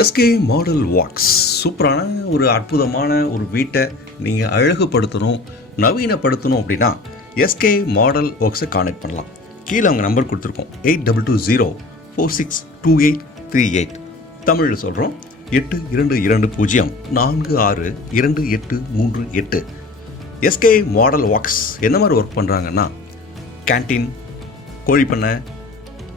SK model walks. சூப்பரான ஒரு அற்புதமான ஒரு வீட்டை நீங்கள் அழகுபடுத்தணும் நவீனப்படுத்தணும் அப்படின்னா எஸ்கே மாடல் ஒர்க்ஸை கான்டெக்ட் பண்ணலாம். கீழே அவங்க நம்பர் கொடுத்துருக்கோம். Eight double two zero four six two eight three eight. தமிழில் சொல்கிறோம் எட்டு இரண்டு இரண்டு பூஜ்ஜியம் நான்கு ஆறு இரண்டு எட்டு மூன்று எட்டு. எஸ்கே மாடல் ஒர்க்ஸ் என்ன மாதிரி ஒர்க் பண்ணுறாங்கன்னா கேன்டீன் கோழிப்பண்ணை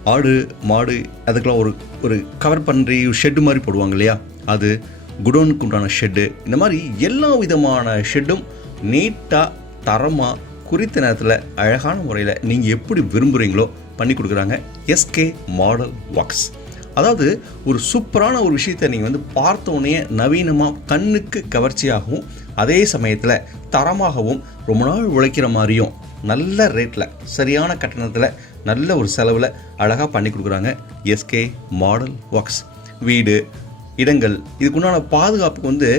ஆடு மாடு அதுக்கெல்லாம் ஒரு ஒரு கவர் பண்ணுற ஷெட்டு மாதிரி போடுவாங்க இல்லையா? அது குடோனுக்கு உண்டான ஷெட்டு இந்த மாதிரி எல்லா விதமான ஷெட்டும் நீட்டாக தரமாக குறித்த நேரத்தில் அழகான முறையில் நீங்கள் எப்படி விரும்புகிறீங்களோ பண்ணி கொடுக்குறாங்க எஸ்கே மாடல் ஒர்க்ஸ் அதாவது ஒரு சூப்பரான ஒரு விஷயத்தை நீங்கள் வந்து பார்த்த உடனே நவீனமாக கண்ணுக்கு கவர்ச்சியாகவும் அதே சமயத்தில் தரமாகவும் ரொம்ப நாள் உழைக்கிற மாதிரியும் நல்ல ரேட்டில் சரியான கட்டணத்தில் நல்ல ஒரு செலவில் அழகாக பண்ணி கொடுக்குறாங்க எஸ்கே மாடல் ஒர்க்ஸ் வீடு இடங்கள் இதுக்குண்டான பாதுகாப்புக்கு வந்து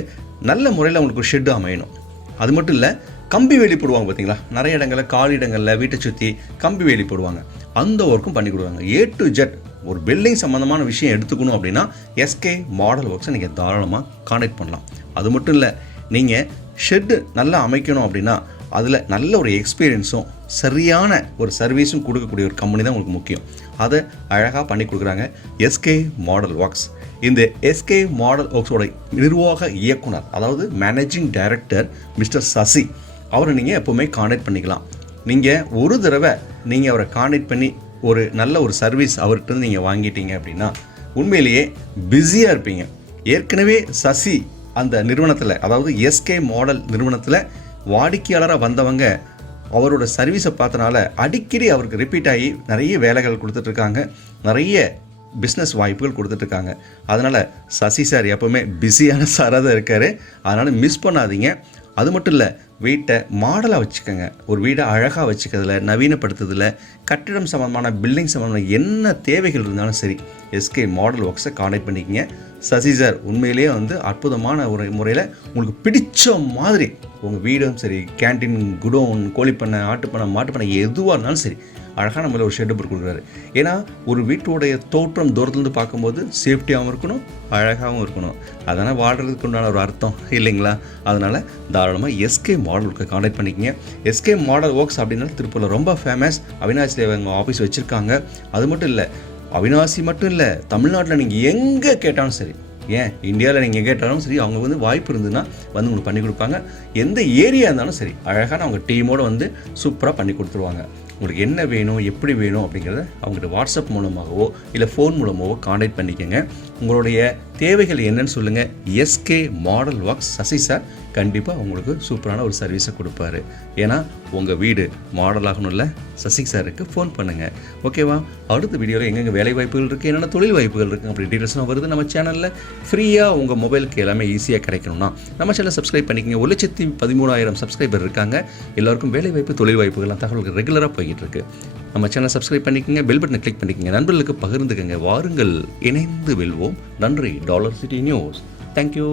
நல்ல முறையில் உங்களுக்கு ஒரு ஷெட்டு அமையணும். அது மட்டும் இல்லை கம்பி வேலி போடுவாங்க பார்த்தீங்களா நிறைய இடங்களில் காலி இடங்களில் வீட்டை சுற்றி கம்பி வேலி போடுவாங்க. அந்த ஒர்க்கும் பண்ணி கொடுக்குறாங்க. ஏ டு ஜெட் ஒரு பில்டிங் சம்மந்தமான விஷயம் எடுத்துக்கணும் அப்படின்னா எஸ்கே மாடல் ஒர்க்ஸை நீங்கள் தாராளமாக கான்டாக்ட் பண்ணலாம். அது மட்டும் இல்லை நீங்கள் ஷெட்டு நல்லா அமைக்கணும் அப்படின்னா அதில் நல்ல ஒரு எக்ஸ்பீரியன்ஸும் சரியான ஒரு சர்வீஸும் கொடுக்கக்கூடிய ஒரு கம்பெனி தான் உங்களுக்கு முக்கியம். அதை அழகாக பண்ணி கொடுக்குறாங்க எஸ்கே மாடல் ஒர்க்ஸ் இந்த எஸ்கே மாடல் ஒர்க்ஸோட நிர்வாக இயக்குனர் அதாவது மேனேஜிங் டைரக்டர் மிஸ்டர் சசி அவரை நீங்கள் எப்போவுமே காண்டாக்ட் பண்ணிக்கலாம். நீங்கள் ஒரு தடவை நீங்கள் அவரை காண்டாக்ட் பண்ணி ஒரு நல்ல ஒரு சர்வீஸ் அவர்கிட்ட நீங்கள் வாங்கிட்டீங்க அப்படின்னா உண்மையிலேயே பிஸியாக இருப்பீங்க. ஏற்கனவே சசி அந்த நிறுவனத்தில் அதாவது எஸ்கே மாடல் நிறுவனத்தில் வாடிக்கையாளராக வந்தவங்க அவரோட சர்வீஸை பார்த்தனால அடிக்கடி அவருக்கு ரிப்பீட் ஆகி நிறைய வேலைகள் கொடுத்துட்ருக்காங்க. நிறைய பிஸ்னஸ் வாய்ப்புகள் கொடுத்துட்ருக்காங்க. அதனால் சசி சார் எப்போவுமே பிஸியான சாராக தான் இருக்கார். அதனால் மிஸ் பண்ணாதீங்க. அது மட்டும் இல்லை வீட்டை மாடலாக வச்சுக்கோங்க. ஒரு வீடை அழகாக வச்சுக்கிறதுல நவீனப்படுத்துறதுல கட்டிடம் சம்மந்தமான பில்டிங் சம்மந்தமான என்ன தேவைகள் இருந்தாலும் சரி எஸ்கே மாடல் ஒர்க்ஸை கான்டாக்ட் பண்ணிக்கங்க. சசி சார் உண்மையிலேயே வந்து அற்புதமான ஒரு முறையில் உங்களுக்கு பிடிச்ச மாதிரி உங்கள் வீடும் சரி கேன்டீன் குடோன் கோழிப்பண்ணை ஆட்டுப்பண்ணை மாட்டுப்பண்ணை எதுவாக இருந்தாலும் சரி அழகான முறையில் ஒரு ஷெட்டு போட்டு கொடுக்குறாரு. ஏன்னா ஒரு வீட்டுடைய தோற்றம் தூரத்துலேருந்து பார்க்கும்போது சேஃப்டியாகவும் இருக்கணும் அழகாகவும் இருக்கணும். அதனால் வாழ்கிறதுக்கு உண்டான ஒரு அர்த்தம் இல்லைங்களா? அதனால் தாராளமாக எஸ்கே மாடலுக்கு காண்டாக்ட் பண்ணிக்கங்க. எஸ்கே மாடல் ஒர்க்ஸ் அப்படின்னா திருப்பூரில் ரொம்ப ஃபேமஸ் அவினாசி அவங்க ஆஃபீஸ் வச்சுருக்காங்க. அது மட்டும் இல்லை அவினாசி மட்டும் இல்லை தமிழ்நாட்டில் நீங்கள் எங்கே கேட்டாலும் சரி ஏன்? இந்தியாவில் நீங்கள் கேட்டாலும் சரி அவங்க வந்து வாய்ப்பு இருந்ததுன்னா வந்து உங்களுக்கு பண்ணி கொடுப்பாங்க. எந்த ஏரியா இருந்தாலும் சரி அழகான அவங்க டீமோடு வந்து சூப்பராக பண்ணி கொடுத்துருவாங்க. உங்களுக்கு என்ன வேணும் எப்படி வேணும் அப்படிங்கிறத அவங்ககிட்ட வாட்ஸ்அப் மூலமாகவோ இல்லை ஃபோன் மூலமாகவோ காண்டாக்ட் பண்ணிக்கோங்க. உங்களுடைய தேவைகள் என்னன்னு சொல்லுங்கள் SK model works Sasi sir கண்டிப்பாக உங்களுக்கு சூப்பரான ஒரு சர்வீஸை கொடுப்பாரு. ஏன்னா உங்கள் வீடு மாடல் சசி சாருக்கு ஃபோன் பண்ணுங்கள் ஓகேவா அடுத்த வீடியோவில் எங்கெங்கே வேலை வாய்ப்புகள் இருக்குது என்னென்ன தொழில் வாய்ப்புகள் இருக்குது அப்படி டீட்டெயில்ஸ்லாம் வருது நம்ம சேனலில் ஃப்ரீயாக உங்கள் மொபைலுக்கு எல்லாமே ஈஸியாக கிடைக்கணும்னா நம்ம சேனலை சப்ஸ்கிரைப் பண்ணிக்கங்க. ஒரு லட்சத்தி பதிமூணாயிரம் சப்ஸ்கிரைபர் இருக்காங்க. எல்லாருக்கும் வேலை வாய்ப்பு தொழில் வாய்ப்புகள்லாம் தகவல்கள் ரெகுலராக போய் போய்கிட்டு இருக்கு நம்ம சேனல் சப்ஸ்கிரைப் பண்ணிக்கோங்க பெல் பட்டனை கிளிக் பண்ணிக்கோங்க நண்பர்களுக்கு பகிர்ந்துக்கங்க. வாருங்கள் இணைந்து வெல்வோம். நன்றி டாலர் சிட்டி நியூஸ் தேங்க்யூ